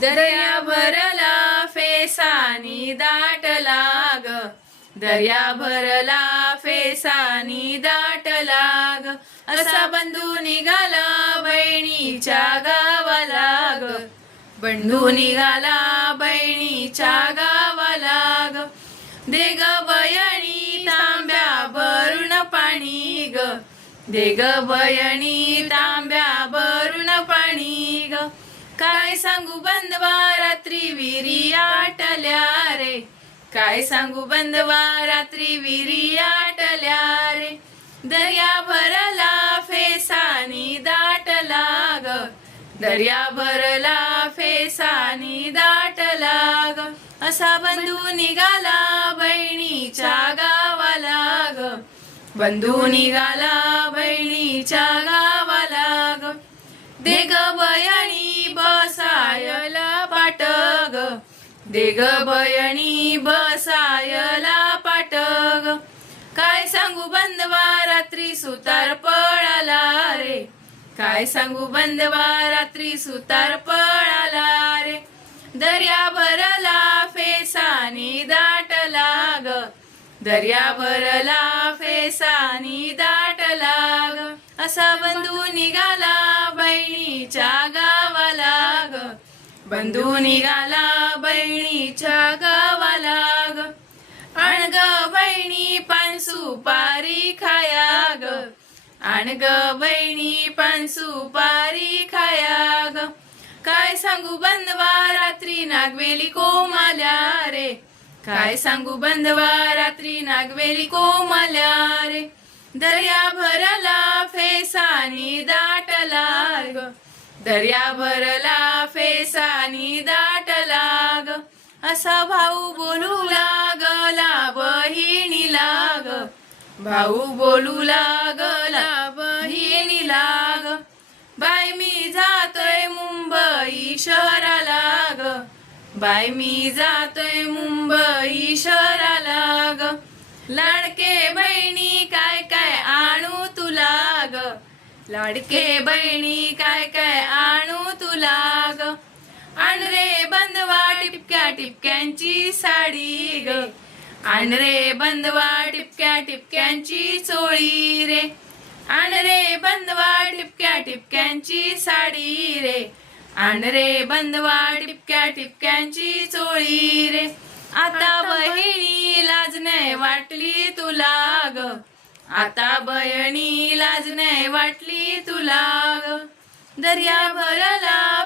दर्या भरला फेसानी दाट लाग. दर्या भरला फेसानी दाट लाग. असा बंधू निघाला बहिणीच्या गावा लाग बंधू निघाला बहिणीच्या गावा लाग दे बयणी तांब्या भरून पाणी ग. दे बयणी तांब्या भरून काय सांगू बंदवा रात्री विरी आटल्या रे काय सांगू बंदवा रात्री विरी आटल्या रे दर्या भरला फेसानी दाट लाग. दर्या भरला फेसानी दाट लाग. असा बंधू निघाला बहिणीच्या गावाला ग. बंधू निघाला बहिणीच्या गावा दे बयणी बसायला पाटग. काय सांगू बंदवा रात्री सुतार पळाला रे. काय सांगू बंदवा रात्री सुतार पळाला रे. दर्या भरला फेसानी दाट लाग. दर्या भरला फेसानी दाट लाग. असा बंधू निघाला बहिणीच्या गा बंधू निघाला बहिणीच्या गावाला ग. अणग ग बहिणी पान सुपारी खाया ग. अणग ग बहिणी पान सुपारी खाया ग. काय सांगू बंधवा रात्री नागवेली कोमाल्या रे. काय सांगू बंधवा रात्री नागवेली कोमाल्या रे. दर्या भरला फेसानी दाट लाग दर्या भरला फेसानी दाट लाग असा भाऊ बोलू लागला बहिणी लाग. भाऊ बोलू लागला बहिणी लाग. बाय मी जातोय मुंबई शहरा लाग बाय मी जातोय मुंबई शहरा लाग लाडके बहिणी काय लाडके बहिणी काय काय आणू तुला ग आण रे बंदवा टिपक्या टिपक्यांची साडी ग. आण रे बंदवा टिपक्या टिपक्यांची चोळी रे. आण रे बंदवा टिपक्या टिपक्यांची साडी रे. आण रे बंदवा टिपक्या टिपक्यांची चोळी रे. आता बहिणी लाज नाही वाटली तुला ग आता बहिणी लाज नाही वाटली तुला. दर्या भरला